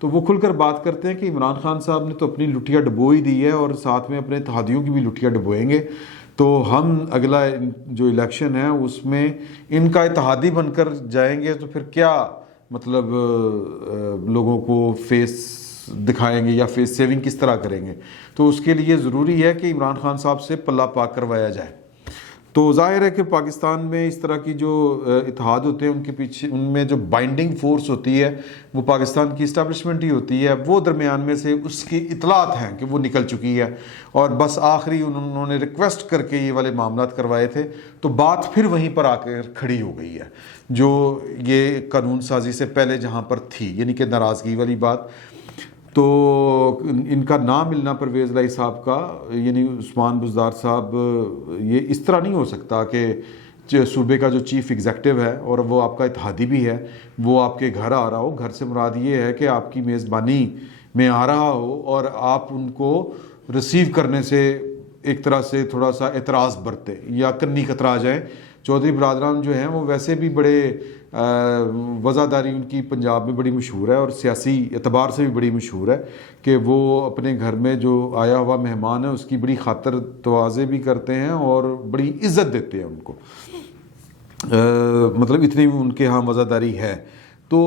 تو وہ کھل کر بات کرتے ہیں کہ عمران خان صاحب نے تو اپنی لٹھیا ڈبو ہی دی ہے اور ساتھ میں اپنے اتحادیوں کی بھی لٹھیا ڈبوئیں گے، تو ہم اگلا جو الیکشن ہے اس میں ان کا اتحادی بن کر جائیں گے، تو پھر کیا مطلب لوگوں کو فیس دکھائیں گے یا فیس سیونگ کس طرح کریں گے؟ تو اس کے لیے ضروری ہے کہ عمران خان صاحب سے پلہ پاک کروایا جائے۔ تو ظاہر ہے کہ پاکستان میں اس طرح کی جو اتحاد ہوتے ہیں ان کے پیچھے ان میں جو بائنڈنگ فورس ہوتی ہے وہ پاکستان کی اسٹیبلشمنٹ ہی ہوتی ہے، وہ درمیان میں سے اس کی اطلاعات ہیں کہ وہ نکل چکی ہے، اور بس آخری انہوں نے ریکویسٹ کر کے یہ والے معاملات کروائے تھے، تو بات پھر وہیں پر آ کر کھڑی ہو گئی ہے جو یہ قانون سازی سے پہلے جہاں پر تھی، یعنی کہ ناراضگی والی بات۔ تو ان کا نام ملنا پرویز الہی صاحب کا، یعنی عثمان بزدار صاحب، یہ اس طرح نہیں ہو سکتا کہ صوبے کا جو چیف ایگزیکٹو ہے اور وہ آپ کا اتحادی بھی ہے وہ آپ کے گھر آ رہا ہو۔ گھر سے مراد یہ ہے کہ آپ کی میزبانی میں آ رہا ہو اور آپ ان کو ریسیو کرنے سے ایک طرح سے تھوڑا سا اعتراض برتے یا کنی کترا جائیں۔ چودھری برادران جو ہیں وہ ویسے بھی بڑے وزاداری ان کی پنجاب میں بڑی مشہور ہے اور سیاسی اعتبار سے بھی بڑی مشہور ہے کہ وہ اپنے گھر میں جو آیا ہوا مہمان ہے اس کی بڑی خاطر تواضع بھی کرتے ہیں اور بڑی عزت دیتے ہیں ان کو، مطلب اتنی ان کے ہاں وزاداری ہے۔ تو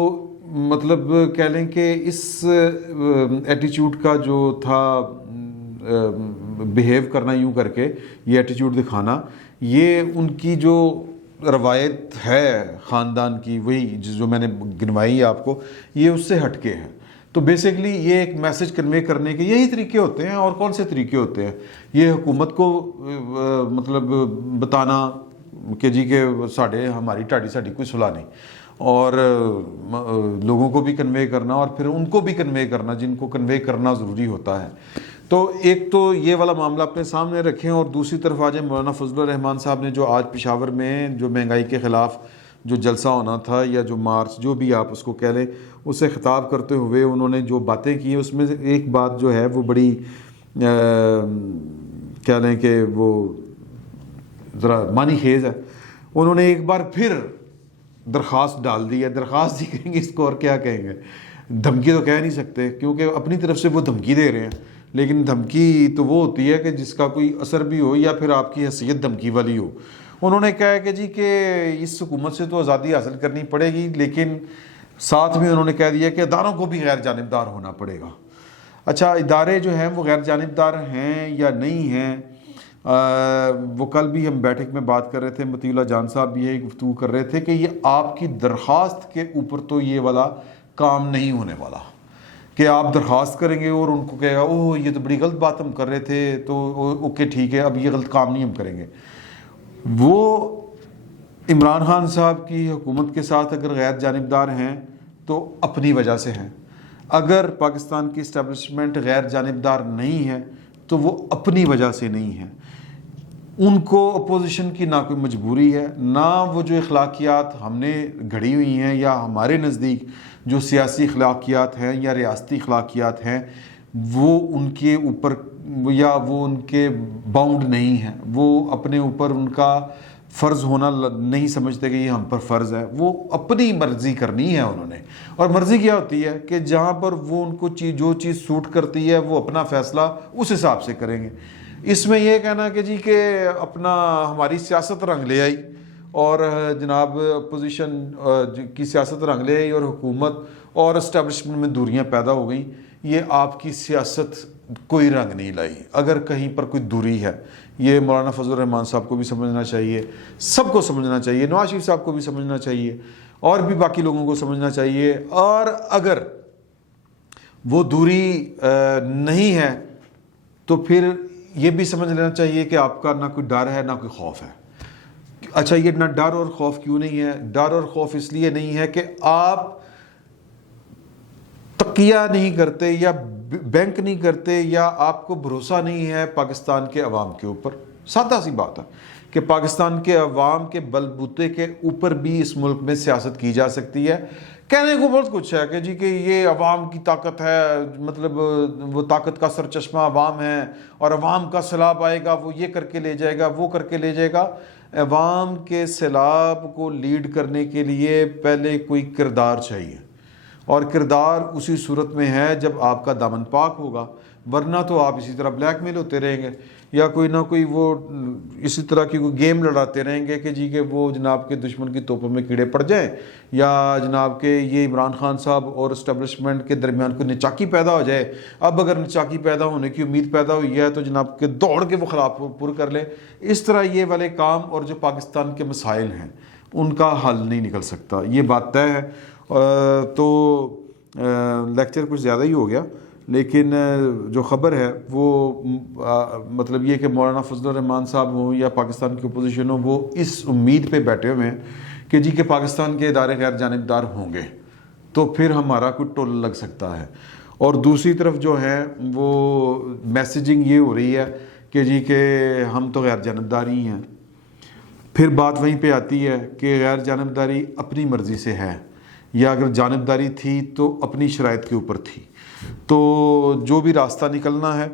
مطلب کہہ لیں کہ اس ایٹیچیوڈ کا جو تھا بیہیو کرنا یوں کر کے، یہ ایٹیچیوڈ دکھانا، یہ ان کی جو روایت ہے خاندان کی، وہی جو میں نے گنوائی آپ کو، یہ اس سے ہٹ کے ہے۔ تو بیسیکلی یہ ایک میسج کنوے کرنے کے یہی طریقے ہوتے ہیں، اور کون سے طریقے ہوتے ہیں؟ یہ حکومت کو مطلب بتانا کہ جی کہ ہماری ٹاڑی ساڑی کوئی صلاح نہیں، اور لوگوں کو بھی کنوے کرنا اور پھر ان کو بھی کنوے کرنا جن کو کنوے کرنا ضروری ہوتا ہے۔ تو ایک تو یہ والا معاملہ اپنے سامنے رکھیں، اور دوسری طرف آ جائیں مولانا فضل الرحمان صاحب نے جو آج پشاور میں جو مہنگائی کے خلاف جو جلسہ ہونا تھا یا جو مارچ جو بھی آپ اس کو کہہ لیں، اسے خطاب کرتے ہوئے انہوں نے جو باتیں کی ہیں اس میں ایک بات جو ہے وہ بڑی کہہ لیں کہ وہ ذرا معنی خیز ہے۔ انہوں نے ایک بار پھر درخواست ڈال دی ہے، درخواست ہی کہیں گے اس کو اور کیا کہیں گے، دھمکی تو کہہ نہیں سکتے کیونکہ اپنی طرف سے وہ دھمکی دے رہے ہیں، لیکن دھمکی تو وہ ہوتی ہے کہ جس کا کوئی اثر بھی ہو یا پھر آپ کی حیثیت دھمکی والی ہو۔ انہوں نے کہا ہے کہ جی کہ اس حکومت سے تو آزادی حاصل کرنی پڑے گی، لیکن ساتھ میں انہوں نے کہہ دیا کہ اداروں کو بھی غیر جانبدار ہونا پڑے گا۔ اچھا، ادارے جو ہیں وہ غیر جانبدار ہیں یا نہیں ہیں، وہ کل بھی ہم بیٹھک میں بات کر رہے تھے، مطیع اللہ جان صاحب بھی یہی گفتگو کر رہے تھے کہ یہ آپ کی درخواست کے اوپر تو یہ والا کام نہیں ہونے والا کہ آپ درخواست کریں گے اور ان کو کہے گا اوہ یہ تو بڑی غلط بات ہم کر رہے تھے تو اوکے ٹھیک ہے اب یہ غلط کام نہیں ہم کریں گے۔ وہ عمران خان صاحب کی حکومت کے ساتھ اگر غیر جانبدار ہیں تو اپنی وجہ سے ہیں، اگر پاکستان کی اسٹیبلشمنٹ غیر جانبدار نہیں ہے تو وہ اپنی وجہ سے نہیں ہے۔ ان کو اپوزیشن کی نہ کوئی مجبوری ہے، نہ وہ جو اخلاقیات ہم نے گھڑی ہوئی ہیں یا ہمارے نزدیک جو سیاسی اخلاقیات ہیں یا ریاستی اخلاقیات ہیں وہ ان کے اوپر یا وہ ان کے باؤنڈ نہیں ہیں، وہ اپنے اوپر ان کا فرض ہونا نہیں سمجھتے کہ یہ ہم پر فرض ہے، وہ اپنی مرضی کرنی ہے انہوں نے۔ اور مرضی کیا ہوتی ہے کہ جہاں پر وہ ان کو جو چیز سوٹ کرتی ہے وہ اپنا فیصلہ اس حساب سے کریں گے۔ اس میں یہ کہنا کہ جی کہ اپنا ہماری سیاست رنگ لے آئی اور جناب اپوزیشن کی سیاست رنگ لے آئی اور حکومت اور اسٹیبلشمنٹ میں دوریاں پیدا ہو گئیں، یہ آپ کی سیاست کوئی رنگ نہیں لائی۔ اگر کہیں پر کوئی دوری ہے، یہ مولانا فضل الرحمان صاحب کو بھی سمجھنا چاہیے، سب کو سمجھنا چاہیے، نواز شریف صاحب کو بھی سمجھنا چاہیے اور بھی باقی لوگوں کو سمجھنا چاہیے۔ اور اگر وہ دوری نہیں ہے تو پھر یہ بھی سمجھ لینا چاہیے کہ آپ کا نہ کوئی ڈر ہے نہ کوئی خوف ہے۔ اچھا، یہ نہ ڈر اور خوف کیوں نہیں ہے؟ ڈر اور خوف اس لیے نہیں ہے کہ آپ تقیہ نہیں کرتے یا بینک نہیں کرتے یا آپ کو بھروسہ نہیں ہے پاکستان کے عوام کے اوپر۔ سادہ سی بات ہے کہ پاکستان کے عوام کے بل بوتے کے اوپر بھی اس ملک میں سیاست کی جا سکتی ہے۔ کہنے کو بہت کچھ ہے کہ جی کہ یہ عوام کی طاقت ہے، مطلب وہ طاقت کا سرچشمہ عوام ہے اور عوام کا سیلاب آئے گا وہ یہ کر کے لے جائے گا وہ کر کے لے جائے گا۔ عوام کے سیلاب کو لیڈ کرنے کے لیے پہلے کوئی کردار چاہیے، اور کردار اسی صورت میں ہے جب آپ کا دامن پاک ہوگا، ورنہ تو آپ اسی طرح بلیک میل ہوتے رہیں گے یا کوئی نہ کوئی وہ اسی طرح کی کوئی گیم لڑاتے رہیں گے کہ جی کہ وہ جناب کے دشمن کی توپوں میں کیڑے پڑ جائیں، یا جناب کے یہ عمران خان صاحب اور اسٹیبلشمنٹ کے درمیان کوئی نچاکی پیدا ہو جائے۔ اب اگر نچاکی پیدا ہونے کی امید پیدا ہوئی ہے تو جناب کے دوڑ کے وہ خلاف پر کر لے۔ اس طرح یہ والے کام اور جو پاکستان کے مسائل ہیں ان کا حل نہیں نکل سکتا، یہ بات طے ہے۔ تو لیکچر کچھ زیادہ ہی ہو گیا، لیکن جو خبر ہے وہ مطلب یہ کہ مولانا فضل الرحمان صاحب ہوں یا پاکستان کی اپوزیشن ہوں، وہ اس امید پہ بیٹھے ہوئے ہیں کہ جی کہ پاکستان کے ادارے غیر جانبدار ہوں گے تو پھر ہمارا کوئی ٹول لگ سکتا ہے۔ اور دوسری طرف جو ہے وہ میسیجنگ یہ ہو رہی ہے کہ جی کہ ہم تو غیر جانبداری ہیں۔ پھر بات وہیں پہ آتی ہے کہ غیر جانبداری اپنی مرضی سے ہے، یا اگر جانبداری تھی تو اپنی شرائط کے اوپر تھی۔ تو جو بھی راستہ نکلنا ہے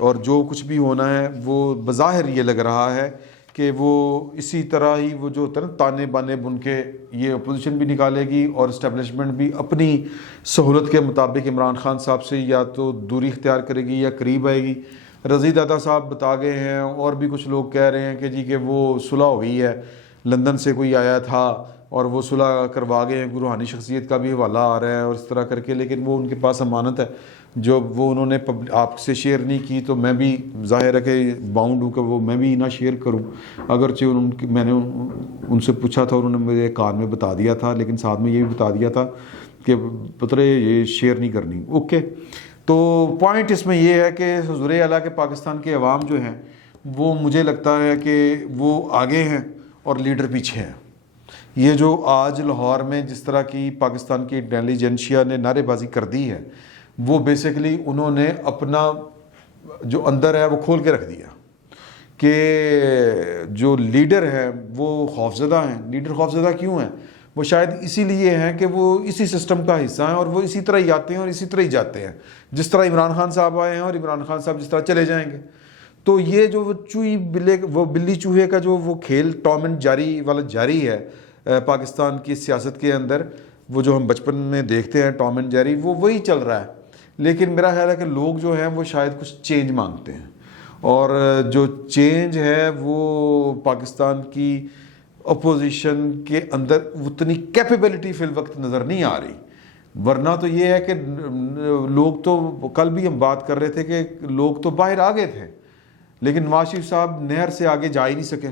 اور جو کچھ بھی ہونا ہے وہ بظاہر یہ لگ رہا ہے کہ وہ اسی طرح ہی وہ جو ہوتا ہے نا تانے بانے بن کے یہ اپوزیشن بھی نکالے گی اور اسٹیبلشمنٹ بھی اپنی سہولت کے مطابق عمران خان صاحب سے یا تو دوری اختیار کرے گی یا قریب آئے گی۔ رضی دادا صاحب بتا گئے ہیں اور بھی کچھ لوگ کہہ رہے ہیں کہ جی کہ وہ صلح ہو گئی ہے، لندن سے کوئی آیا تھا اور وہ صلح کروا گئے ہیں، روحانی شخصیت کا بھی حوالہ آ رہا ہے اور اس طرح کر کے، لیکن وہ ان کے پاس امانت ہے جو وہ انہوں نے آپ سے شیئر نہیں کی، تو میں بھی ظاہر ہے کہ باؤنڈ ہوں کہ وہ میں بھی نہ شیئر کروں، اگرچہ میں نے ان سے پوچھا تھا، انہوں نے میرے کان میں بتا دیا تھا، لیکن ساتھ میں یہ بھی بتا دیا تھا کہ پترے یہ شیئر نہیں کرنی۔ اوکے، تو پوائنٹ اس میں یہ ہے کہ حضور اعلیٰ کے پاکستان کے عوام جو ہیں وہ مجھے لگتا ہے کہ وہ آگے ہیں اور لیڈر پیچھے ہیں۔ یہ جو آج لاہور میں جس طرح کی پاکستان کی انٹیلیجنشیا نے نعرے بازی کر دی ہے، وہ بیسیکلی انہوں نے اپنا جو اندر ہے وہ کھول کے رکھ دیا کہ جو لیڈر ہے وہ خوفزدہ ہیں۔ لیڈر خوفزدہ کیوں ہیں؟ وہ شاید اسی لیے ہیں کہ وہ اسی سسٹم کا حصہ ہیں اور وہ اسی طرح ہی آتے ہیں اور اسی طرح ہی جاتے ہیں، جس طرح عمران خان صاحب آئے ہیں اور عمران خان صاحب جس طرح چلے جائیں گے۔ تو یہ جو وہ بلی چوہے کا جو وہ کھیل ٹام اینڈ جیری والا جاری ہے پاکستان کی سیاست کے اندر، وہ جو ہم بچپن میں دیکھتے ہیں ٹام اینڈ جیری، وہ وہی چل رہا ہے۔ لیکن میرا خیال ہے کہ لوگ جو ہیں وہ شاید کچھ چینج مانگتے ہیں، اور جو چینج ہے وہ پاکستان کی اپوزیشن کے اندر اتنی کیپیبلٹی فی الوقت نظر نہیں آ رہی۔ ورنہ تو یہ ہے کہ لوگ تو کل بھی ہم بات کر رہے تھے کہ لوگ تو باہر آ گئے تھے، لیکن نواز شریف صاحب نہر سے آگے جا ہی نہیں سکے،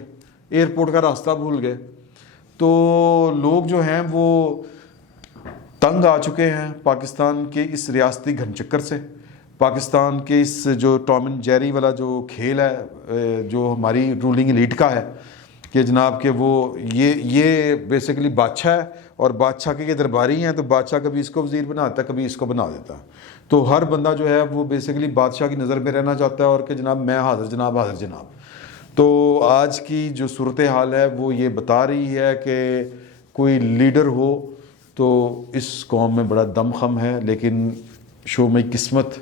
ایئرپورٹ کا راستہ بھول گئے۔ تو لوگ جو ہیں وہ تنگ آ چکے ہیں پاکستان کے اس ریاستی گھن چکر سے، پاکستان کے اس جو ٹام اینڈ جیری والا جو کھیل ہے جو ہماری رولنگ ایلیٹ کا ہے کہ جناب کہ وہ یہ بیسیکلی بادشاہ ہے اور بادشاہ کے یہ درباری ہیں، تو بادشاہ کبھی اس کو وزیر بناتا ہے کبھی اس کو بنا دیتا ہے۔ تو ہر بندہ جو ہے وہ بیسیکلی بادشاہ کی نظر میں رہنا چاہتا ہے اور کہ جناب میں حاضر جناب حاضر جناب۔ تو آج کی جو صورتحال ہے وہ یہ بتا رہی ہے کہ کوئی لیڈر ہو تو اس قوم میں بڑا دم خم ہے، لیکن شومی قسمت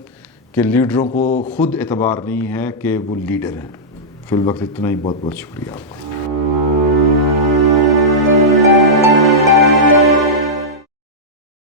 کے لیڈروں کو خود اعتبار نہیں ہے کہ وہ لیڈر ہیں۔ فی الوقت اتنا ہی، بہت بہت شکریہ آپ کا۔